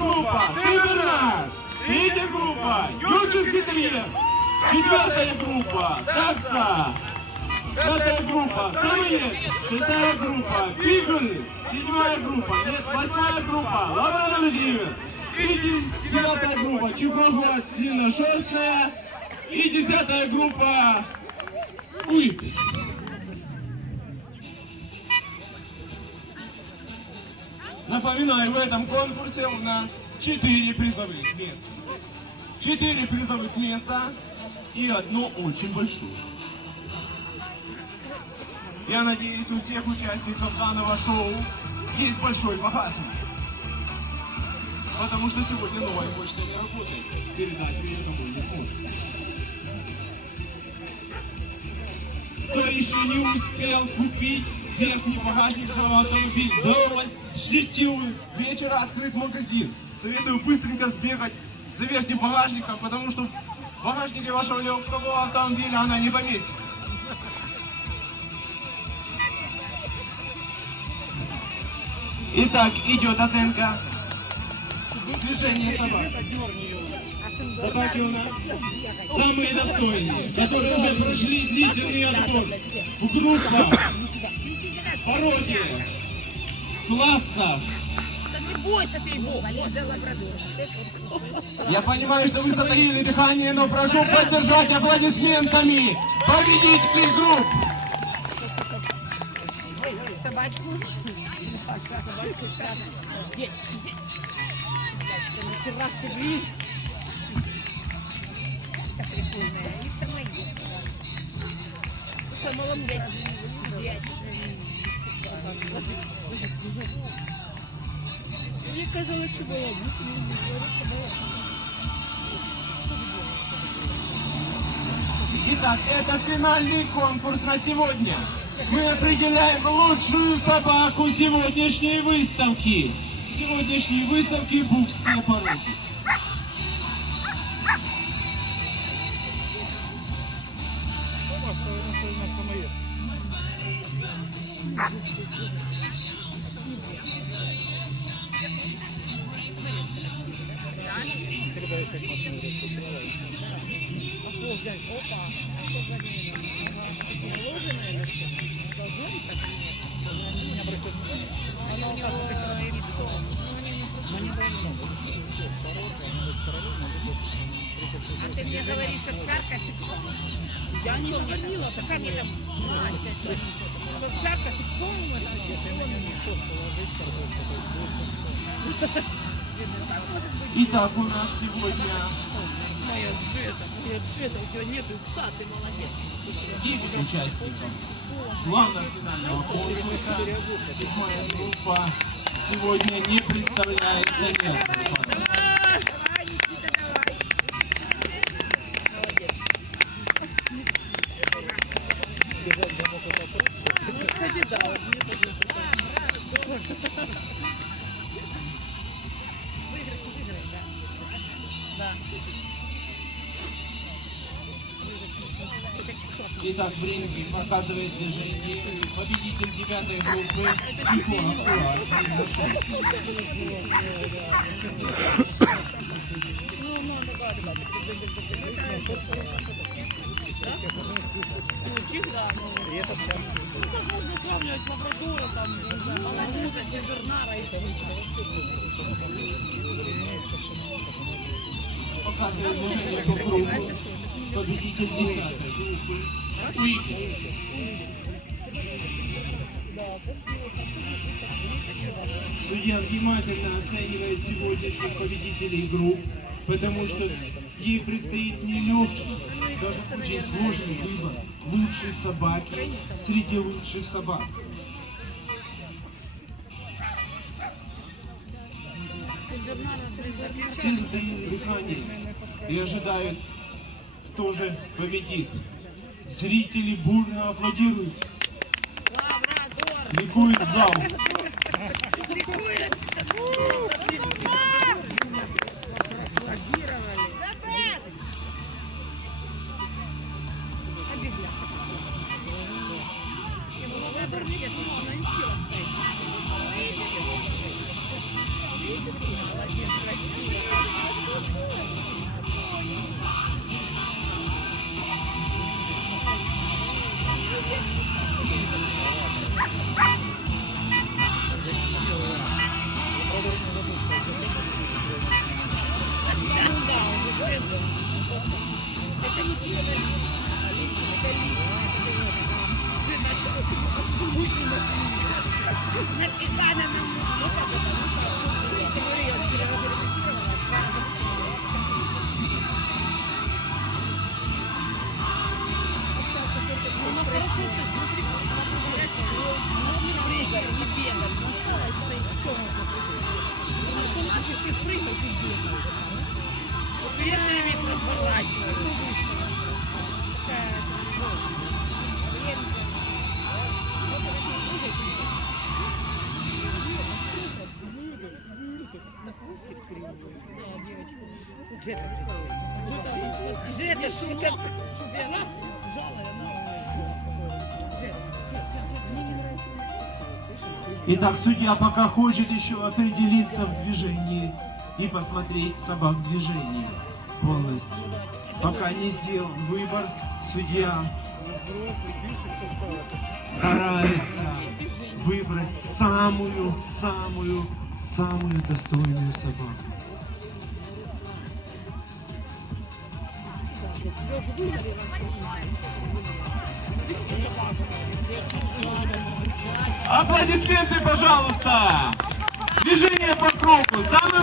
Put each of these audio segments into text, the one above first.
группа Севернат. Третья группа Юрчев Петрев. Четвертая группа Такса. Пятая группа Самоед. Шестая группа Фигль. Седьмая группа, нет, восьмая группа Лаврана Владимир. И де- девятая группа Чехова Длинношерстная. И десятая группа Уй. Напоминаю, в этом конкурсе у нас 4 призовых места. 4 призовых места и одно очень большое. Я надеюсь, у всех участников данного шоу есть большой багаж. Потому что сегодня новая почта не работает. Передать ее никому не сможет. Кто еще не успел купить верхний багажник своего автомобиля, до 6 вечера открыт магазин. Советую быстренько сбегать за верхним багажником, потому что в багажнике вашего легкового автомобиля она не поместится. Итак, идет оценка. Движение собак. Собаки у нас самые достойные, которые уже прошли длительный отбор в породе, классах. Да не бойся ты его. Я понимаю, что вы затаили дыхание, но прошу поддержать аплодисментами победителей групп. Собачку. Видишь? Прикольная. И. Слушай, малом блядь. Ложись, ложись. Мне казалось, что было. Итак, это финальный конкурс на сегодня. Мы определяем лучшую собаку сегодняшней выставки. Сегодняшней выставки Букские породы. А ты мне говоришь, овчарка сексуальная. Я не говорила, Какая мне там Настя сегодня? Что овчарка сексуальная? это сексуальная. А может Итак, у нас сегодня Моя джета, моя джета, у тебя нету пса, ты молодец. 9 участников. Главного финального конкурса. Седьмая группа сегодня не представляет заметной чехол. Итак, в ринге показывает движение победитель девятой группы. Ну, так можно сравнивать лабрадора, там, молодежь, севернара и Показывает движение по кругу. Победитель десятой группы Судья внимательно оценивает сегодняшних победителей групп, потому что ей предстоит нелегкий, даже очень сложный выбор лучшей собаки среди лучших собак. Все затаили дыхание и ожидают, кто же победит. Зрители бурно аплодируют. Ликует зал. Выбор честно, на ничего стоит. Джета. Джета. Джета, Джета, Джета. Итак, судья пока хочет еще определиться в движении и посмотреть собак в движении полностью. Пока не сделан выбор, судья старается выбрать самую, самую, самую достойную собаку. Аплодисменты, пожалуйста! Движение по кругу. Самых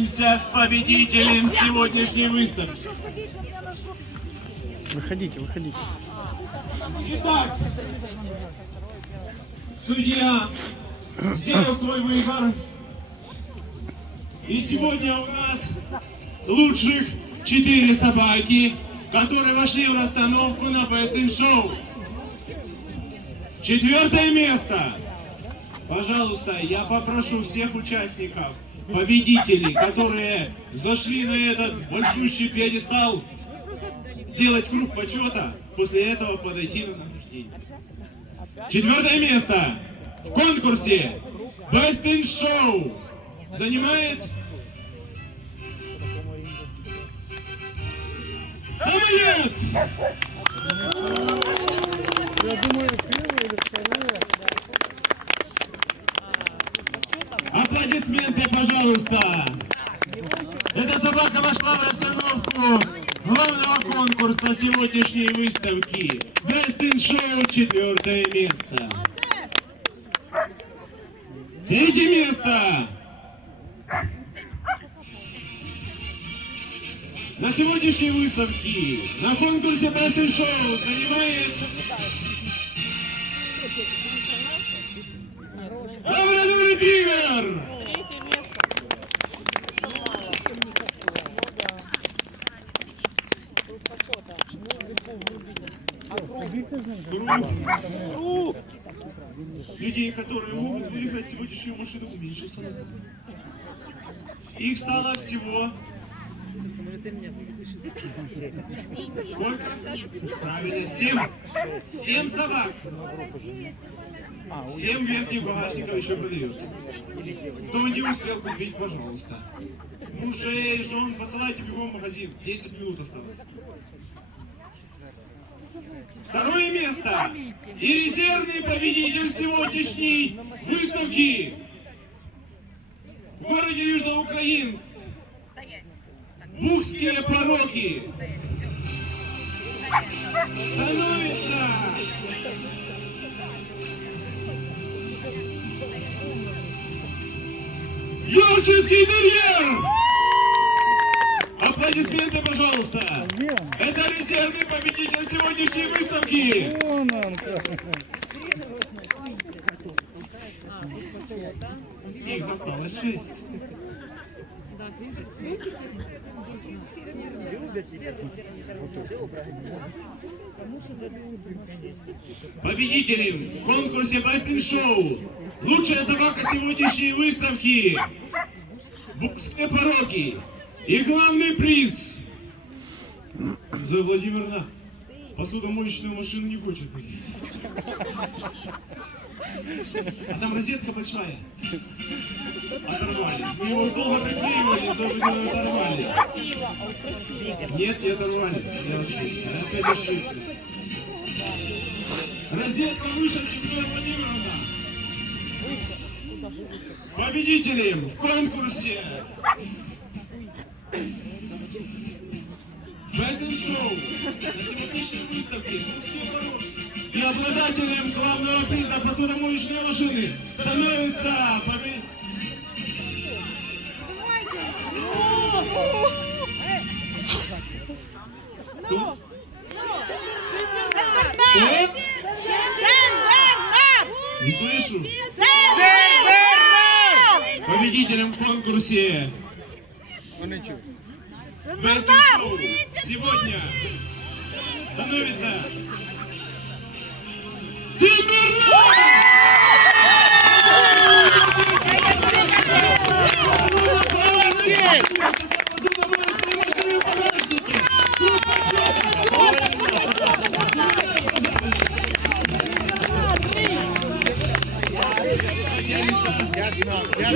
определяемся с победителем сегодняшней выставки. Выходите, выходите. Итак, судья сделал свой выбор. И сегодня у нас лучших четыре собаки, которые вошли в расстановку на Best in Show. Четвертое место. Пожалуйста, я попрошу всех участников, победителей, которые зашли на этот большущий пьедестал, сделать круг почета, после этого подойти на награждение. Четвертое место в конкурсе Best in Show занимает самолет! Я думаю, первое или второе. Аплодисменты, пожалуйста! Эта собака вошла в расстановку главного конкурса сегодняшней выставки. Best in Show четвертое место. Третье место. На сегодняшней выставке на конкурсе Best in Show занимает Лабрадор Ривер. Третье место. Тут почета. Людей, которые могут выиграть сегодняшнюю машину, уменьшится. Их стало всего Сколько? Правильно, семь. Семь собак. Семь верхних багажников еще продается. Кто не успел купить, пожалуйста. Мужей, жен, посылайте в магазин. 10 минут осталось. Второе место. И резервный победитель сегодняшней выставки в городе Южноукраинск. Бухские пророки. Становится Юрчинский Аплодисменты, пожалуйста! Это резервный победитель сегодняшней выставки! Их осталось шесть. Победителем в конкурсе Бастин Шоу. Лучшая собака сегодняшней выставки. Букские пороки. И главный приз. Зоя Владимировна, посудомоечную машину не хочет. А там розетка большая. Оторвали. Мы его долго приклеивали, тоже не оторвали. Нет, не оторвали. Я ошибся. Я опять ошибся. Розетка выше, Зоя Владимировна. Победителем в конкурсе Бэстен Шоу на сегодняшней выставке И обладателем главного приза посудомоечной машины становится побед- Кто? Кто? Не слышу. Победителем в конкурсе Бест Шоу сегодня.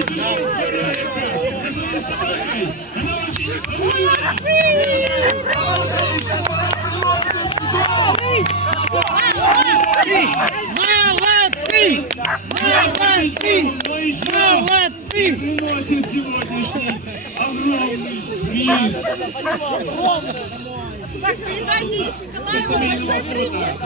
становится Молодцы! Молодцы! Молодцы! приносит сегодняшний огромный приз. Так, передайте Николаеву большой привет.